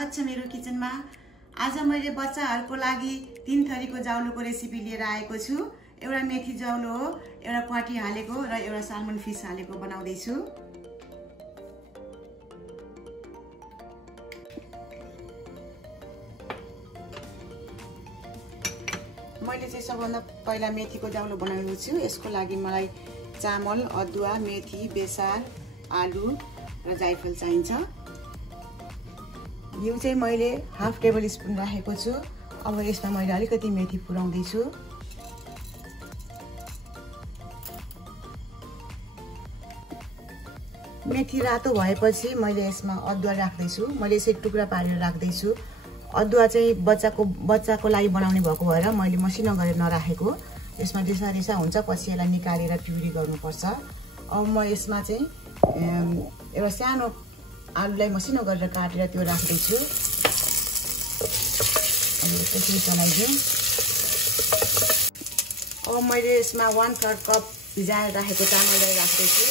स्वागत छ मेरो किचनमा। आज मैले बच्चाहरुको लागि 3 थरीको जाउलोको रेसिपी लिएर आएको छु। एउटा मेथी जाउलो हो, एउटा क्वाटी हालेको र एउटा साल्मन फिश हालेको बनाउँदै छु। मैले चाहिँ सबभन्दा पहिला मेथीको जाउलो बनाएको छु। यसको लागि मलाई चामल, अदुवा, मेथी, बेसार, आलु र जायफल चाहिन्छ। घिउ चाहिँ मैले हाफ टेबल स्पुन राखेको छु। अब यसमा मैले अलिकति मेथी पुर्याउँदै छु। मेथी रातो भएपछि मैले यसमा अदुवा राख्दै छु। मैले यसै टुक्रा पारेर राख्दै छु। अदुवा चाहिँ बच्चाको लागि बनाउने भएको भएर मैले मसिनो गरेर नराखेको। यसमा रेसा रेसा हुन्छ, पछि यसलाई निकालेर प्युरी गर्नुपर्छ। अब म यसमा चाहिँ एउटा सानो आलुलाई मसिनो गरेर काटेर त्यो राख्दै छु। अनि त्यसरी चलाइदिउँ। अब मैले यसमा 1/3 कप भिजाएर राखेको चामललाई राख्दै छु।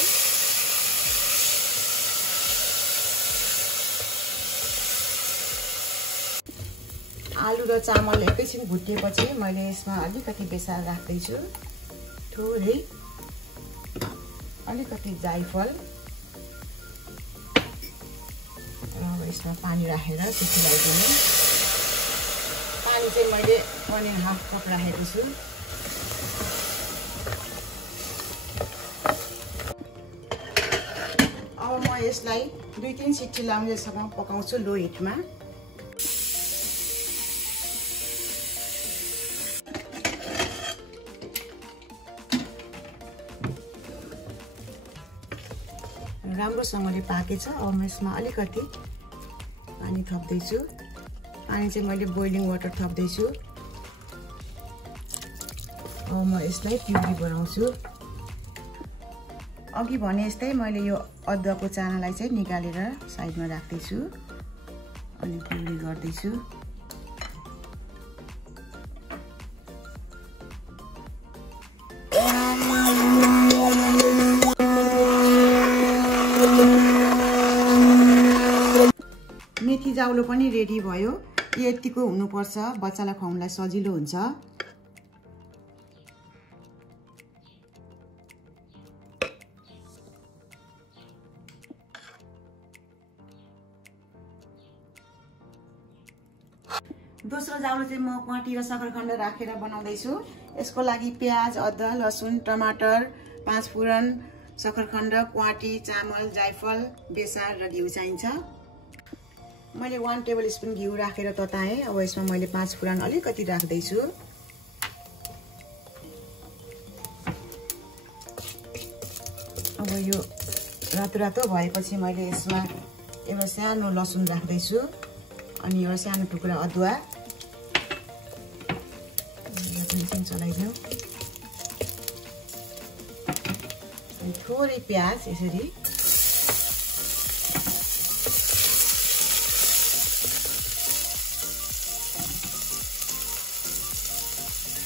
आलु र चामल एकैछिन भुटेपछि मैले यसमा अलिकति बेसार राख्दै छु। थोरै अलिकति जायफल र यसमा पानी राखेर सुकाइदिनु। पानी चाहिँ मैले 1.5 कप राखेको छु। अब म यसलाई 2-3 सिटी लाउनेसम्म पकाउँछु लो हिटमा। राम्रोसँगले पाकेछ। अब म यसमा अलिकति पानी थप्दैछु। पानी चाहिँ मैले बोइलिङ वाटर थप्दैछु। अब म यसलाई प्युरी बनाउँछु। अघि भने जस्तै मैले यो अदुवाको चानालाई चाहिँ निकालेर साइडमा राख्दैछु अनि प्युरी गर्दैछु। मेथी जाउलो पनि रेडी भयो। यतिको हुनुपर्छ, बच्चालाई खुवाउनलाई सजिलो हुन्छ। दोस्रो जाउलो चाहिँ म क्वाटी र सकरखण्ड राखेर बनाउँदैछु। यसको लागि प्याज, अदुवा, लसुन, टमाटर, 5 फुरन, सकरखण्ड, क्वाटी, चामल, जायफल, बेसार र घिउ चाहिन्छ। मैले 1 टेबल स्पुन घिउ राखेर तताएँ। अब यसमा मैले 5 फुरन अलिकति राख्दैछु। अब यो रातो रातो भएपछि मैले यसमा एउटा सानो लसुन राख्दैछु अनि एउटा सानो टुक्रा अदुवा। एकछिन चलाइदिउँ। अनि थोरै प्याज यसरी।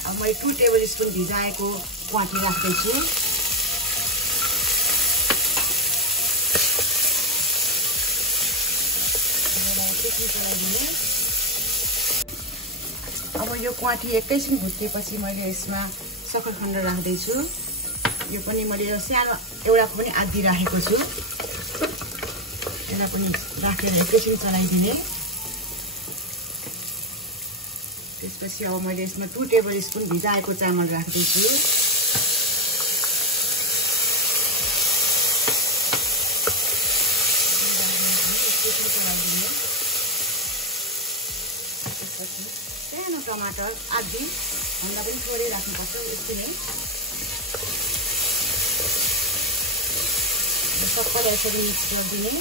अब मैले 2 टेबल स्पुन भिजाएको क्वाटी राख्दैछु। अब यो क्वाटी एकैछिन भुटेपछि मैले यसमा सकरखण्ड राख्दैछु। यो पनि मैले सानो एउटाको पनि आधी राखेको छु। यसलाई पनि राखेर एकैछिन चलाइदिने। त्यसपछि अब मैले यसमा 2 टेबल स्पुन भिजाएको चामल राख्दैछु। सानो टमाटर आधी भन्दा पनि थोरै राख्नुपर्छ। यति नै सबैलाई यसरी मिक्स गरिदिने।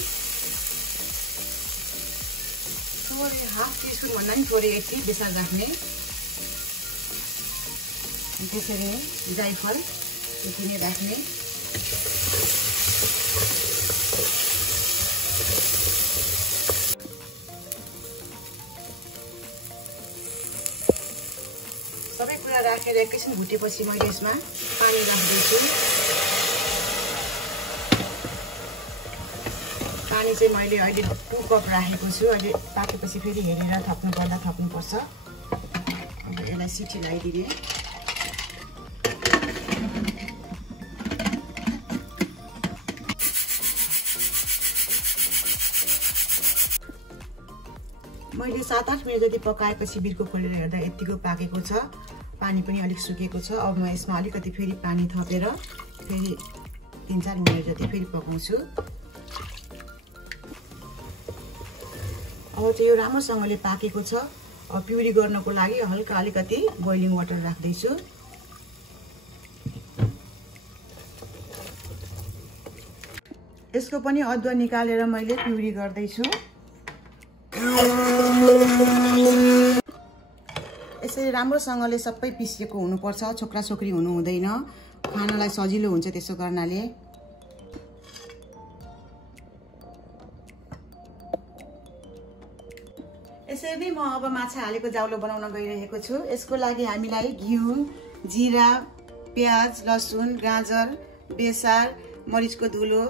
थोरै हाफ टिस्पुन भन्दा पनि थोरै यति बेसार राख्ने। त्यसरी नै जायफल यति नै राख्ने। सबै कुरा राखेर एकैछिन भुटेपछि मैले यसमा पानी राख्दैछु। पानी चाहिँ मैले अहिले 2 कप राखेको छु। अहिले पाकेपछि फेरि हेरेर थप्नुपर्दा थप्नुपर्छ। अब यसलाई सिटी लगाइदिए। मैले 7-8 मिनेट जति पकाएपछि बिर्को खोलेर हेर्दा यतिको पाकेको छ। पानी पनि अलिक सुकेको छ। अब म यसमा अलिकति फेरि पानी थपेर फेरि 3-4 मिनेट जति फेरि पकाउँछु। अब चाहिँ यो राम्रोसँगले पाकेको छ। अब प्युरी गर्नको लागि हल्का अलिकति बोइलिङ वाटर राख्दै छु। यसको पनि अदुवा निकालेर मैले प्युरी गर्दै छु। यसरी राम्रोसँगले सबै पिसिएको हुनुपर्छ। छोक्रा छोक्री हुनु हुँदैन। खानालाई सजिलो हुन्छ त्यसो गर्नाले। यसरी म अब माछा हालेको जाउलो बनाउन गइरहेको छु। यसको लागि हामीलाई घिउ, जिरा, प्याज, लसुन, गाजर, बेसार, मरिचको धुलो,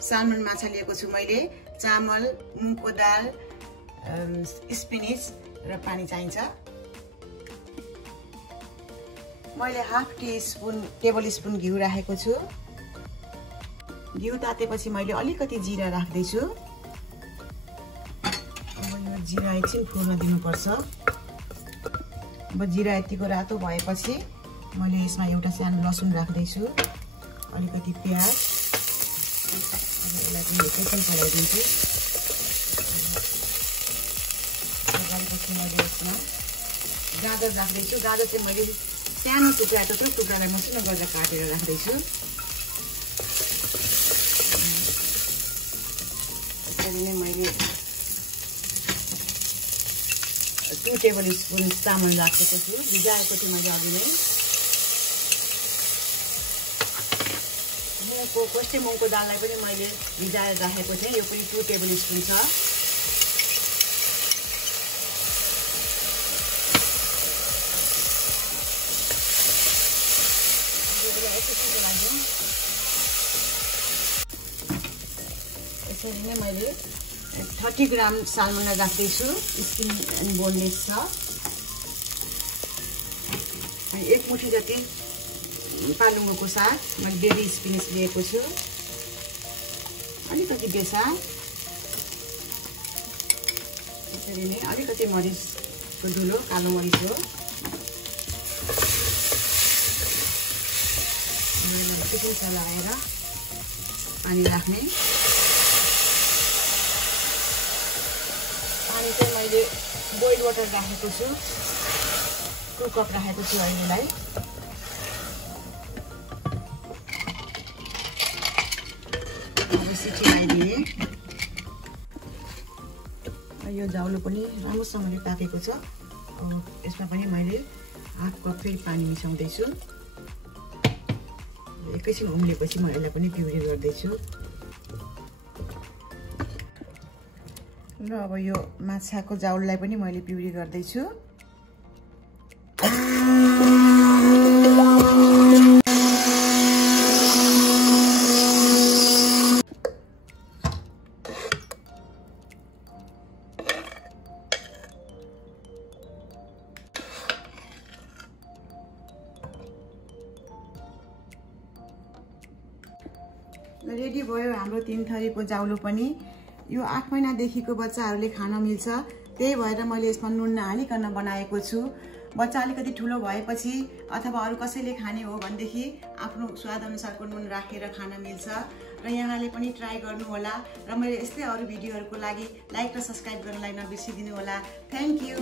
सालमन माछा लिएको छु मैले, चामल, मुङको दाल, स्पिनिच र पानी चाहिन्छ। मैले 1/2 टेबल स्पुन घिउ राखेको छु। घिउ तातेपछि मैले अलिकति जिरा राख्दै छु। अब यो जिरा एकछिन फुल्न दिनुपर्छ। अब जिरा यतिको रातो भएपछि मैले यसमा एउटा सानो लसुन राख्दै छु, अलिकति प्याज। अब यसलाई पनि एकैछिन चलाइदिन्छु। त्यसपछि मैले यसमा गाजर राख्दैछु। गाजर चाहिँ मैले सानो टुक्रा टुक्रालाई मसिनो गरेर काटेर राख्दैछु। यसरी नै मैले 2 टेबल स्पुन चामल राखेको छु। भिजाएको छु मैले अघि नै। फर्स्टै मुङको दाललाई पनि मैले भिजाएर राखेको थिएँ। यो पनि 2 टेबल स्पुन छ। यसरी नै मैले 30 ग्राम सालमन राख्दैछु। स्किन अनि बोनलेस छ। अनि 1 मुठी जति पालुङ्गोको साग, मैले बेबी स्पिनिच लिएको छु, अलिकति बेसार, यसरी नै अलिकति मरिचको धुलो, कालो मरिच हो, एकछिन चलाएर पानी राख्ने। पानी चाहिँ मैले बोइल वाटर राखेको छु, 2 कप राखेको छु अहिलेलाई। सिटी लगाइदिए। यो जाउलो पनि राम्रोसँगले पाकेको छ। अब यसमा पनि मैले 1/2 कप फेरि पानी मिसाउँदैछु। एकैछिन उम्लेपछि म यसलाई पनि प्युरी गर्दैछु। र अब यो माछाको जाउलोलाई पनि मैले प्युरी गर्दैछु। रेडी भयो हाम्रो 3 थरीको जाउलो पनि। यो 8 महिनादेखिको बच्चाहरूले खान मिल्छ। त्यही भएर मैले यसमा नुन नहालिकन बनाएको छु। बच्चा अलिकति ठुलो भएपछि अथवा अरू कसैले खाने हो भनेदेखि आफ्नो स्वाद अनुसारको नुन राखेर खान मिल्छ। र यहाँले पनि ट्राई गर्नु होला। र मैले यस्तै अरू भिडियोहरूको लागि लाइक र सब्स्क्राइब गर्नलाई नबिर्सिदिनु होला। Thank you.